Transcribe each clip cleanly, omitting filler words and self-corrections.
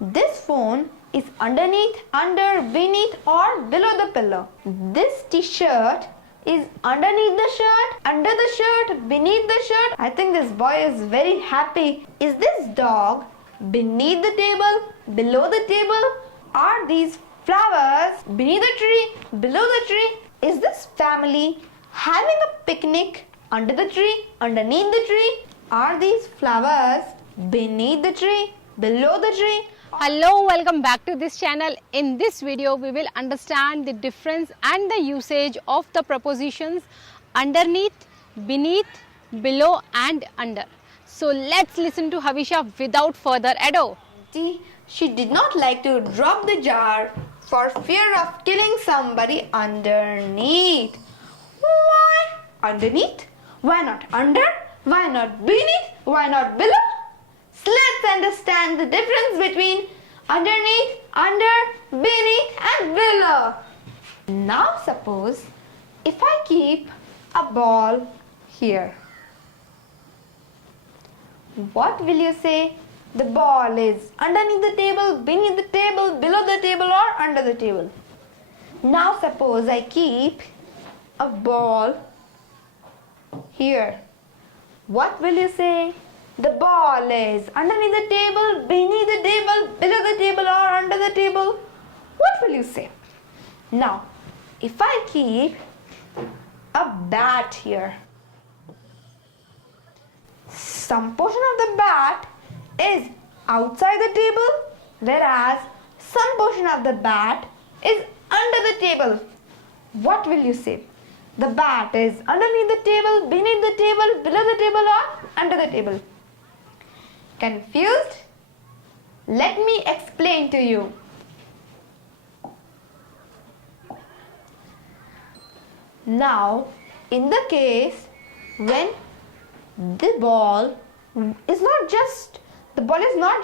This phone is underneath, under, beneath or below the pillow. This t-shirt is underneath the shirt, under the shirt, beneath the shirt. I think this boy is very happy. Is this dog beneath the table, below the table? Are these flowers beneath the tree, below the tree? Is this family having a picnic under the tree, underneath the tree? Are these flowers beneath the tree, below the tree? Hello, welcome back to this channel. In this video, we will understand the difference and the usage of the prepositions underneath, beneath, below and under. So let's listen to Havisha without further ado. She did not like to drop the jar for fear of killing somebody underneath. Why underneath? Why not under? Why not beneath? Why not below? So let's understand the difference between underneath, under, beneath and below. Now suppose if I keep a ball here, what will you say? The ball is underneath the table, beneath the table, below the table or under the table. Now suppose I keep a ball here. What will you say? The ball is underneath the table, beneath the table, below the table or under the table. What will you say? Now, if I keep a bat here, some portion of the bat is outside the table, whereas some portion of the bat is under the table. What will you say? The bat is underneath the table, beneath the table, below the table or under the table. Confused? Let me explain to you. Now, in the case when the ball is not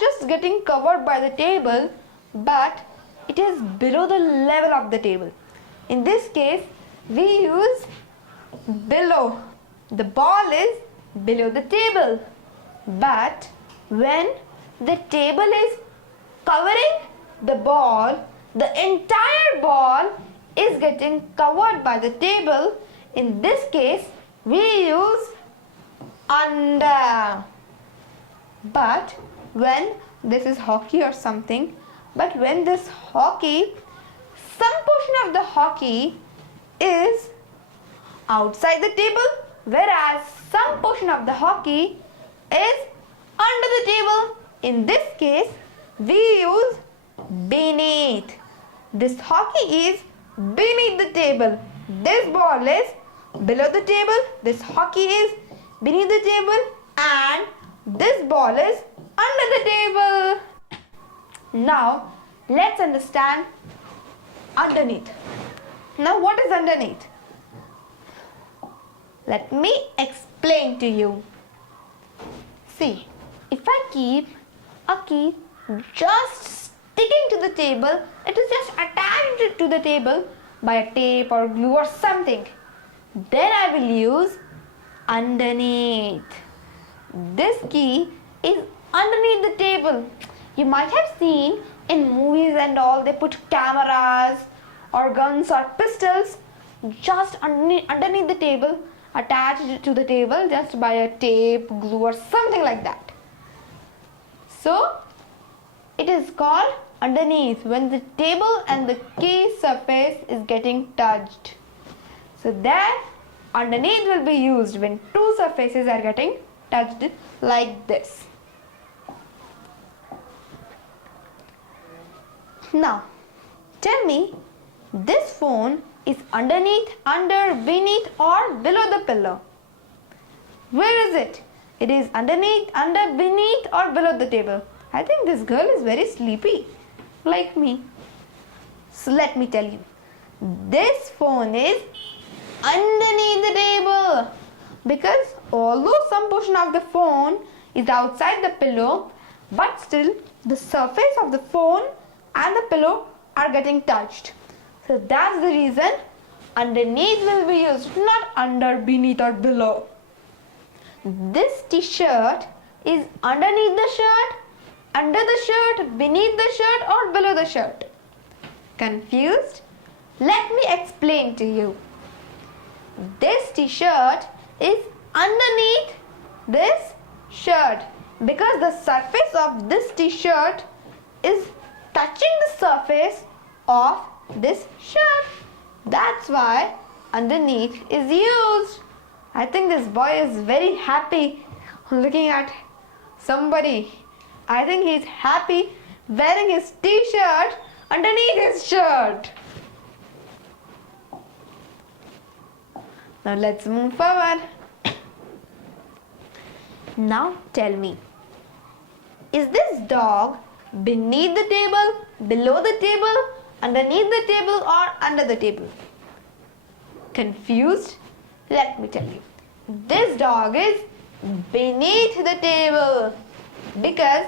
just getting covered by the table, but it is below the level of the table. In this case, we use below. The ball is below the table, but when the table is covering the ball, the entire ball is getting covered by the table. In this case, we use under. But when this is hockey or something, but when this hockey, some portion of the hockey is outside the table, whereas some portion of the hockey is under the table. In this case, we use beneath. This hockey is beneath the table. This ball is below the table. This hockey is beneath the table. And this ball is under the table. Now, let's understand underneath. Now, what is underneath? Let me explain to you. See, if I keep a key just sticking to the table, it is just attached to the table by a tape or glue or something, then I will use underneath. This key is underneath the table. You might have seen in movies and all, they put cameras or guns or pistols just underneath the table, attached to the table just by a tape, glue or something like that. So, it is called underneath when the table and the key surface is getting touched. So, then underneath will be used when two surfaces are getting touched like this. Now, tell me, this phone is underneath, under, beneath or below the pillow? Where is it? It is underneath, under, beneath or below the table. I think this girl is very sleepy, like me. So let me tell you, this phone is underneath the table, because although some portion of the phone is outside the pillow, but still the surface of the phone and the pillow are getting touched. So that's the reason underneath will be used, not under, beneath or below. This t-shirt is underneath the shirt, under the shirt, beneath the shirt, or below the shirt? Confused? Let me explain to you. This t-shirt is underneath this shirt because the surface of this t-shirt is touching the surface of this shirt. That's why underneath is used. I think this boy is very happy looking at somebody. I think he's happy wearing his t-shirt underneath his shirt. Now let's move forward. Now tell me, is this dog beneath the table, below the table, underneath the table, or under the table? Confused? Let me tell you. This dog is beneath the table because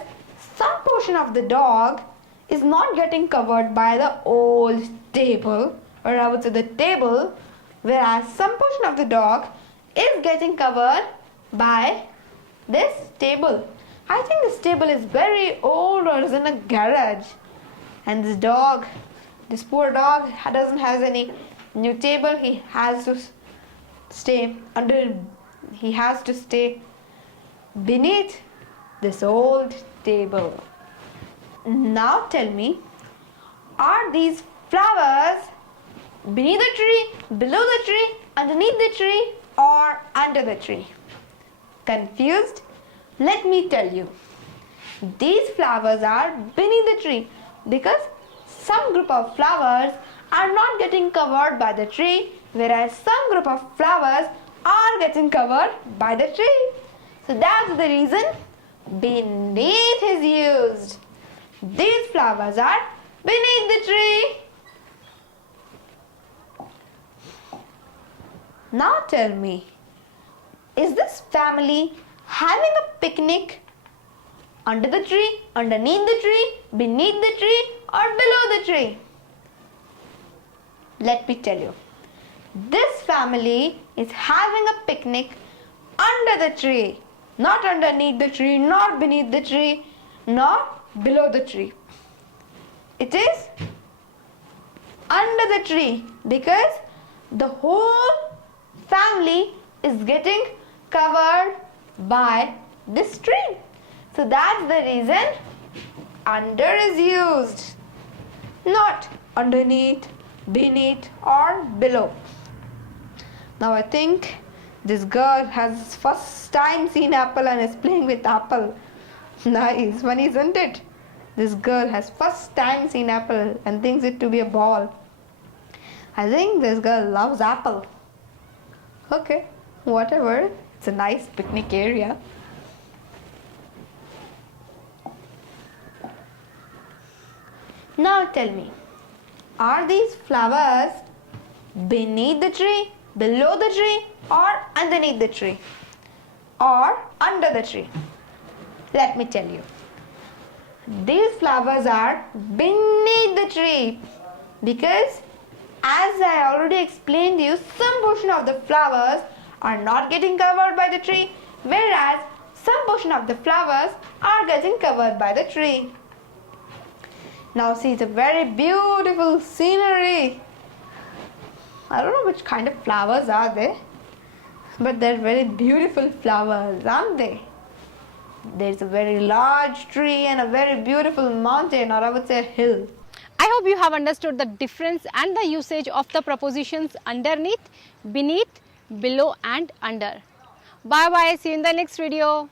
some portion of the dog is not getting covered by the old table, or I would say the table, whereas some portion of the dog is getting covered by this table. I think this table is very old or is in a garage, and this dog, this poor dog, doesn't have any new table. He has to stay under, he has to stay beneath this old table. Now tell me, are these flowers beneath the tree, below the tree, underneath the tree, or under the tree? Confused? Let me tell you. These flowers are beneath the tree because some group of flowers are not getting covered by the tree, whereas some group of flowers are getting covered by the tree. So that's the reason beneath is used. These flowers are beneath the tree. Now tell me, is this family having a picnic under the tree, underneath the tree, beneath the tree, or below the tree? Let me tell you. This family is having a picnic under the tree, not underneath the tree, not beneath the tree, nor below the tree. It is under the tree because the whole family is getting covered by this tree. So that's the reason under is used, not underneath, beneath, or below. Now I think this girl has first time seen apple and is playing with apple. Nice one, isn't it? This girl has first time seen apple and thinks it to be a ball. I think this girl loves apple. Okay, whatever. It's a nice picnic area. Now tell me, are these flowers beneath the tree, below the tree, or underneath the tree, or under the tree? Let me tell you. These flowers are beneath the tree because, as I already explained to you, some portion of the flowers are not getting covered by the tree, whereas some portion of the flowers are getting covered by the tree. Now see, it's a very beautiful scenery. I don't know which kind of flowers are they, but they're very beautiful flowers, aren't they? There's a very large tree and a very beautiful mountain, or I would say a hill. I hope you have understood the difference and the usage of the prepositions underneath, beneath, below and under. Bye bye. See you in the next video.